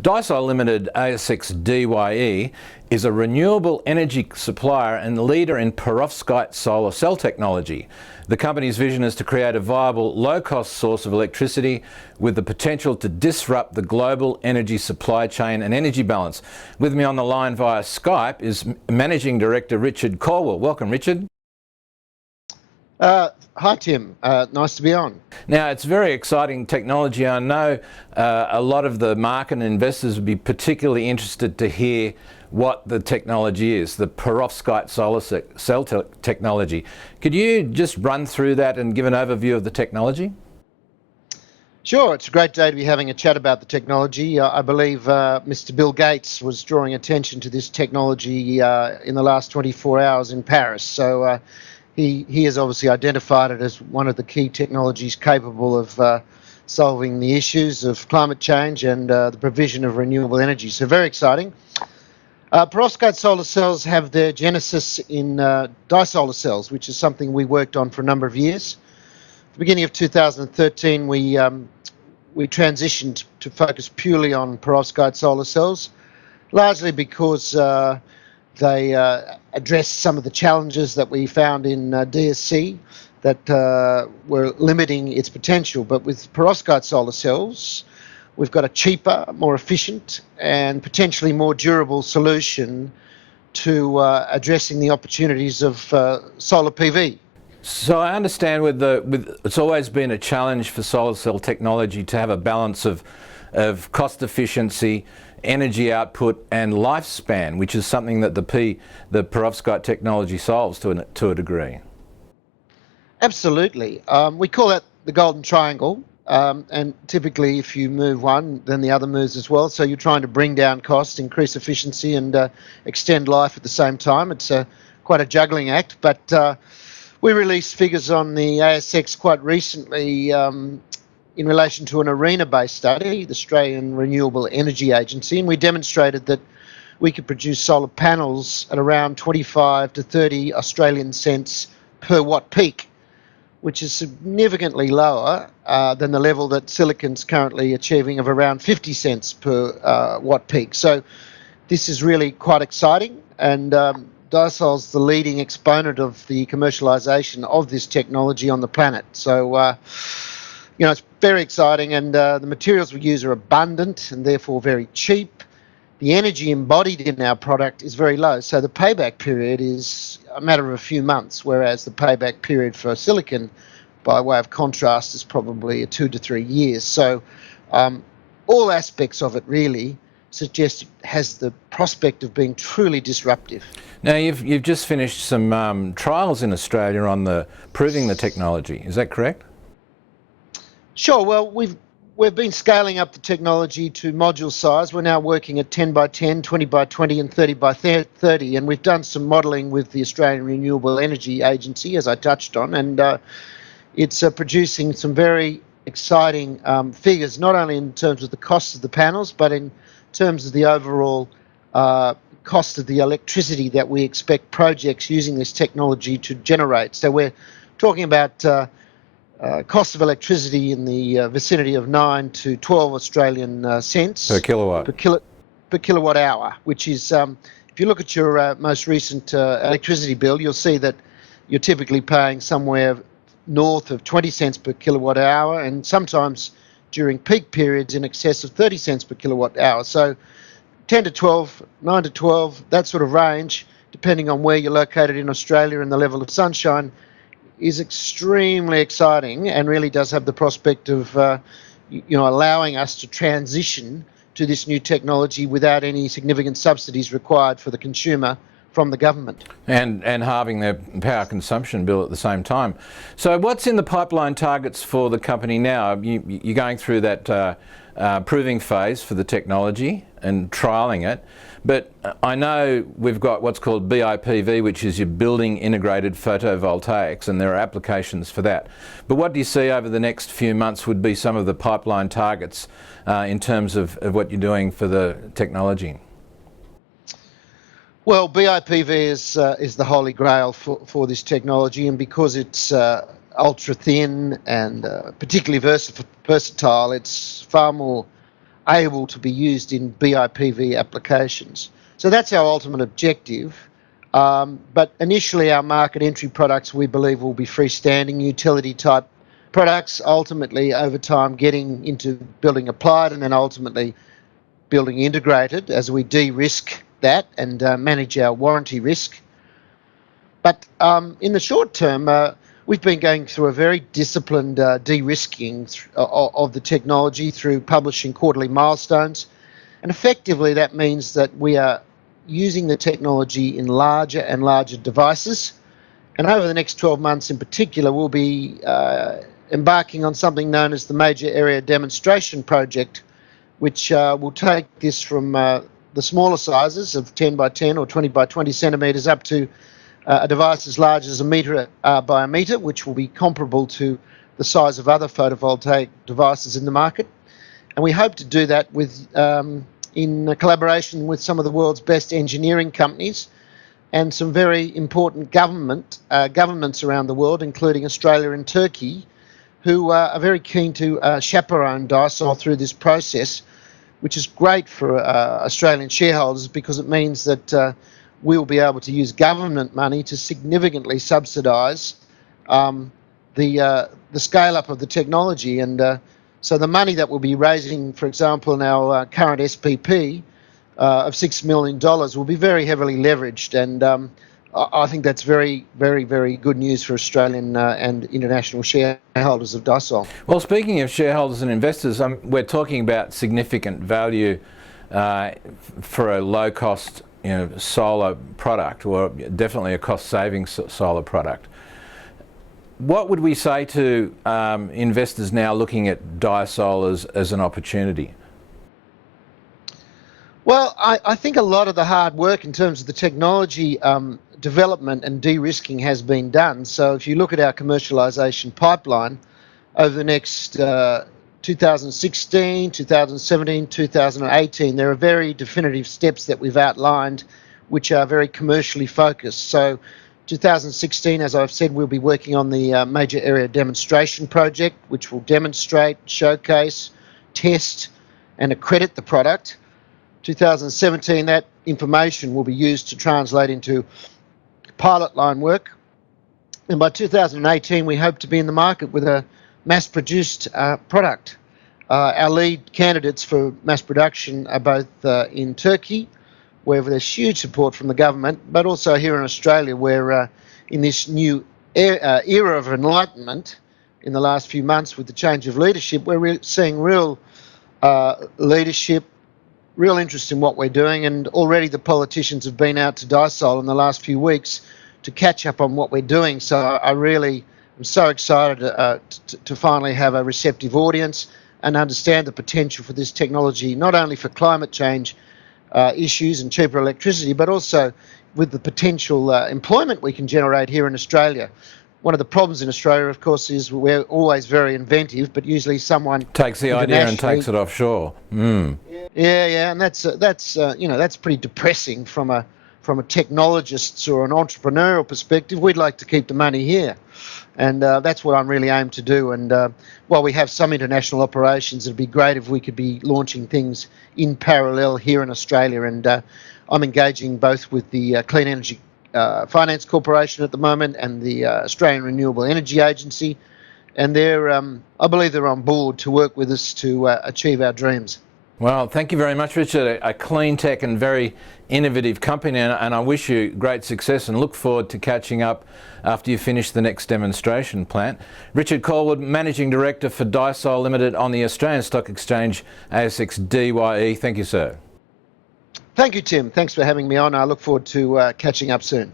Dyesol Ltd, ASX DYE, is a renewable energy supplier and leader in Perovskite Solar Cell technology. The company's vision is to create a viable, low-cost source of electricity with the potential to disrupt the global energy supply chain and energy balance. With me on the line via Skype is Managing Director Richard Caldwell. Welcome, Richard. Hi Tim, nice to be on. Now, it's very exciting technology. I know a lot of the market and investors would be particularly interested to hear what the technology is, the Perovskite Solar Cell technology. Could you just run through that and give an overview of the technology? Sure, it's a great day to be having a chat about the technology. I believe Mr. Bill Gates was drawing attention to this technology in the last 24 hours in Paris. So he has obviously identified it as one of the key technologies capable of solving the issues of climate change and the provision of renewable energy. So very exciting. Perovskite solar cells have their genesis in Dyesol cells, which is something we worked on for a number of years. At the beginning of 2013, we transitioned to focus purely on perovskite solar cells, largely because they addressed some of the challenges that we found in DSC that were limiting its potential. But with perovskite solar cells, we've got a cheaper, more efficient and potentially more durable solution to addressing the opportunities of solar PV. So I understand it's always been a challenge for solar cell technology to have a balance of cost efficiency, energy output and lifespan, which is something that the perovskite technology solves to a degree. Absolutely. We call that the golden triangle, and typically if you move one, then the other moves as well. So you're trying to bring down costs, increase efficiency and extend life at the same time. It's quite a juggling act, but we released figures on the ASX quite recently in relation to an arena-based study, the Australian Renewable Energy Agency, and we demonstrated that we could produce solar panels at around 25 to 30 Australian cents per watt peak, which is significantly lower than the level that silicon's currently achieving of around 50 cents per watt peak. So this is really quite exciting, and Dysol's the leading exponent of the commercialisation of this technology on the planet. So it's very exciting, and the materials we use are abundant and therefore very cheap. The energy embodied in our product is very low, so the payback period is a matter of a few months, whereas the payback period for silicon, by way of contrast, is probably 2 to 3 years. So all aspects of it really suggest it has the prospect of being truly disruptive. Now, you've just finished some trials in Australia on proving the technology. Is that correct? Sure. Well, we've been scaling up the technology to module size. We're now working at 10 by 10, 20 by 20 and 30 by 30, and we've done some modelling with the Australian Renewable Energy Agency, as I touched on, and it's producing some very exciting figures, not only in terms of the cost of the panels, but in terms of the overall cost of the electricity that we expect projects using this technology to generate. So we're talking about cost of electricity in the vicinity of 9 to 12 Australian cents per kilowatt per kilowatt hour, which is if you look at your most recent electricity bill, you'll see that you're typically paying somewhere north of 20 cents per kilowatt hour, and sometimes during peak periods in excess of 30 cents per kilowatt hour. So 10 to 12, 9 to 12, that sort of range, depending on where you're located in Australia and the level of sunshine, is extremely exciting and really does have the prospect of allowing us to transition to this new technology without any significant subsidies required for the consumer from the government. And halving their power consumption bill at the same time. So what's in the pipeline targets for the company now? You're going through that proving phase for the technology and trialling it, but I know we've got what's called BIPV, which is your building integrated photovoltaics, and there are applications for that. But what do you see over the next few months would be some of the pipeline targets in terms of what you're doing for the technology? Well, BIPV is the holy grail for this technology, and because it's ultra thin and particularly versatile, it's far more able to be used in BIPV applications. So that's our ultimate objective. But initially our market entry products we believe will be freestanding utility type products, ultimately over time getting into building applied and then ultimately building integrated as we de-risk that and manage our warranty risk. But in the short term, we've been going through a very disciplined de-risking of the technology through publishing quarterly milestones. And effectively that means that we are using the technology in larger and larger devices. And over the next 12 months in particular, we'll be embarking on something known as the Major Area Demonstration Project, which will take this from the smaller sizes of 10 by 10 or 20 by 20 centimetres up to a device as large as a metre by a metre, which will be comparable to the size of other photovoltaic devices in the market. And we hope to do that with in collaboration with some of the world's best engineering companies and some very important governments around the world, including Australia and Turkey, who are very keen to chaperone Dyesol through this process, which is great for Australian shareholders because it means that we'll be able to use government money to significantly subsidise the scale-up of the technology. And so the money that we'll be raising, for example, in our current SPP of $6 million will be very heavily leveraged. And I think that's very, very, very good news for Australian and international shareholders of Dyesol. Well, speaking of shareholders and investors, we're talking about significant value for a low-cost solar product, or definitely a cost-saving solar product. What would we say to investors now looking at Dyesol as an opportunity? Well, I think a lot of the hard work in terms of the technology development and de-risking has been done. So if you look at our commercialisation pipeline over the next 2016, 2017, 2018, there are very definitive steps that we've outlined which are very commercially focused. So 2016, as I've said, we'll be working on the Major Area Demonstration Project, which will demonstrate, showcase, test and accredit the product. 2017, that information will be used to translate into pilot line work. And by 2018, we hope to be in the market with a mass-produced product. Our lead candidates for mass production are both in Turkey, where there's huge support from the government, but also here in Australia, where in this new era of enlightenment in the last few months with the change of leadership, we're seeing real leadership, real interest in what we're doing, and already the politicians have been out to Dyesol in the last few weeks to catch up on what we're doing. So I really am so excited to finally have a receptive audience and understand the potential for this technology, not only for climate change issues and cheaper electricity, but also with the potential employment we can generate here in Australia. One of the problems in Australia, of course, is we're always very inventive, but usually someone takes the idea and takes it offshore. Yeah, and that's pretty depressing from a technologist's or an entrepreneurial perspective. We'd like to keep the money here, and that's what I'm really aimed to do. And while we have some international operations, it'd be great if we could be launching things in parallel here in Australia. And I'm engaging both with the Clean Energy Finance Corporation at the moment and the Australian Renewable Energy Agency, and I believe they're on board to work with us to achieve our dreams. Well, thank you very much, Richard. A clean tech and very innovative company, and I wish you great success and look forward to catching up after you finish the next demonstration plant. Richard Caldwell, Managing Director for Dyesol Ltd on the Australian Stock Exchange, ASX DYE. Thank you, sir. Thank you, Tim. Thanks for having me on. I look forward to catching up soon.